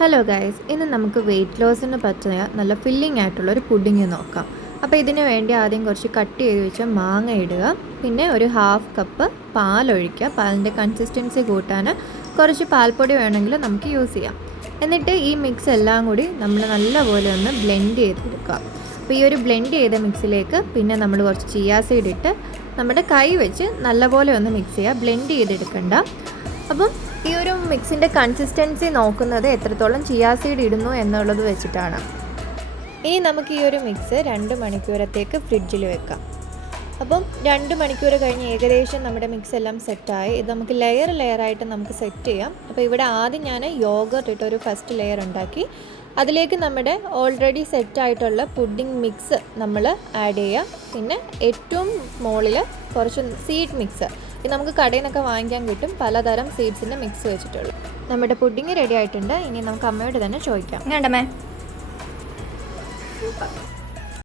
Hello guys, ഇന്ന് നമുക്ക് wait ലോസിന് പറ്റിയ നല്ല ഫില്ലിംഗ് ആയിട്ടുള്ള ഒരു പുഡിങ് നോക്കാം. അപ്പോൾ ഇതിന് വേണ്ടി ആദ്യം കുറച്ച് കട്ട് ചെയ്ത് വെച്ച മാങ്ങ ഇടുക, പിന്നെ ഒരു 1/2 കപ്പ് പാലൊഴിക്കുക. പാലിൻ്റെ കൺസിസ്റ്റൻസി കൂട്ടാൻ കുറച്ച് പാൽപ്പൊടി വേണമെങ്കിൽ നമുക്ക് യൂസ് ചെയ്യാം. എന്നിട്ട് ഈ മിക്സ് എല്ലാം കൂടി നമ്മൾ നല്ലപോലെ ഒന്ന് ബ്ലെൻഡ് ചെയ്തെടുക്കുക. അപ്പോൾ ഈ ഒരു ബ്ലെൻഡ് ചെയ്ത മിക്സിലേക്ക് പിന്നെ നമ്മൾ കുറച്ച് ചിയാ സീഡ് ഇട്ട് നമ്മുടെ കൈ വെച്ച് നല്ലപോലെ ഒന്ന് മിക്സ് ചെയ്യുക, ബ്ലെൻഡ് ചെയ്തെടുക്കണ്ട. അപ്പം ഈ ഒരു മിക്സിൻ്റെ കൺസിസ്റ്റൻസി നോക്കുന്നത് എത്രത്തോളം ചിയാ സീഡ് ഇടുന്നു എന്നുള്ളത് വെച്ചിട്ടാണ്. ഇനി നമുക്ക് ഈ ഒരു മിക്സ് 2 മണിക്കൂറത്തേക്ക് ഫ്രിഡ്ജിൽ വെക്കാം. അപ്പം 2 മണിക്കൂർ കഴിഞ്ഞ് ഏകദേശം നമ്മുടെ മിക്സ് എല്ലാം സെറ്റായി. ഇത് നമുക്ക് ലെയറായിട്ട് നമുക്ക് സെറ്റ് ചെയ്യാം. അപ്പോൾ ഇവിടെ ആദ്യം ഞാൻ യോഗർട്ട് ഇട്ട് ഒരു ഫസ്റ്റ് ലെയർ ഉണ്ടാക്കി. അതിലേക്ക് നമ്മുടെ ഓൾറെഡി സെറ്റായിട്ടുള്ള പുഡിംഗ് മിക്സ് നമ്മൾ ആഡ് ചെയ്യുക. പിന്നെ ഏറ്റവും മുകളിൽ കുറച്ച് സീഡ് മിക്സ്, ഇത് നമുക്ക് കടയിൽ നിന്നൊക്കെ വാങ്ങിക്കാൻ കിട്ടും, പലതരം സീഡ്സിൻ്റെ മിക്സ് വെച്ചിട്ടുള്ളൂ. നമ്മുടെ പുഡിംഗ് റെഡി ആയിട്ടുണ്ട്. ഇനി നമുക്ക് അമ്മയോട് തന്നെ ചോദിക്കാം. വേണ്ടമേ. സൂപ്പർ.